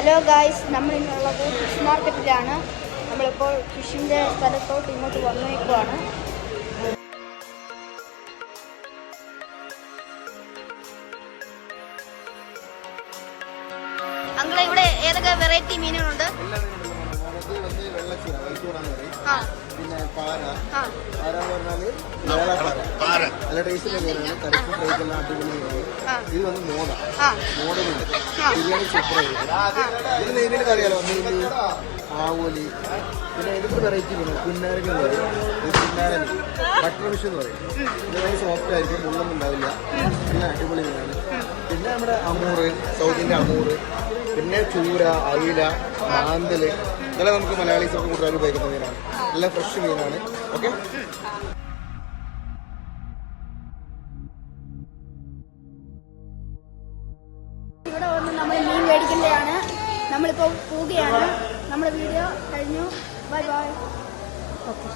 Hello guys, നമ്മളിന്നുള്ളത് fish മാർക്കറ്റിലാണ്. നമ്മളിപ്പോൾ ഫിഷിൻ്റെ സ്ഥലത്തോട്ട് ഇങ്ങോട്ട് വന്നേക്കുവാണ്. അങ്ങളെ ഇവിടെ ഏതൊക്കെ വെറൈറ്റി മീനുകളുണ്ട്? പിന്നെ പാര പാര എന്ന് പറഞ്ഞാൽ നല്ല ടേസ്റ്റിലെ മീനാണ്. കടുപ്പ് ഫ്രൈക്കെല്ലാം അടിപൊളിയാണ്. ഇത് വന്ന് മോഡലുണ്ട് ബിരിയാണി സൂപ്പറായിരിക്കും. ഇത് നെയ്മീൻ കറിയാലോ, നെയ്മീൻ ആവോലി. പിന്നെ ഇതിപ്പോൾ വെറൈറ്റി മീൻ പുന്നാരങ്ങ എന്ന് പറയും. ഇത് പുന്നാരൻ ബട്ടർ ഫിഷ് എന്ന് പറയും. ഇത് ഭയങ്കര സോഫ്റ്റ് ആയിരിക്കും, മുള്ളൊന്നും ഉണ്ടാവില്ല. നല്ല അടിപൊളി മീനാണ്. പിന്നെ നമ്മുടെ അമൂറ്, സൗത്ത് ഇന്ത്യ അമൂറ്, പിന്നെ ചൂര, അയില, മാന്തൽ, ഇതെല്ലാം നമുക്ക് മലയാളീസൊക്കെ കൂടുതൽ ഉപയോഗിക്കുന്ന മീനാണ്. നല്ല ഫ്രഷ് മീനാണ്. ഓക്കെ, ഇവിടെ വന്ന് നമ്മൾ മീൻ മേടിക്കേണ്ടതാണ്. നമ്മളിപ്പോൾ പോവുകയാണ്. നമ്മുടെ വീഡിയോ കഴിഞ്ഞു. Bye bye. ഓക്കെ.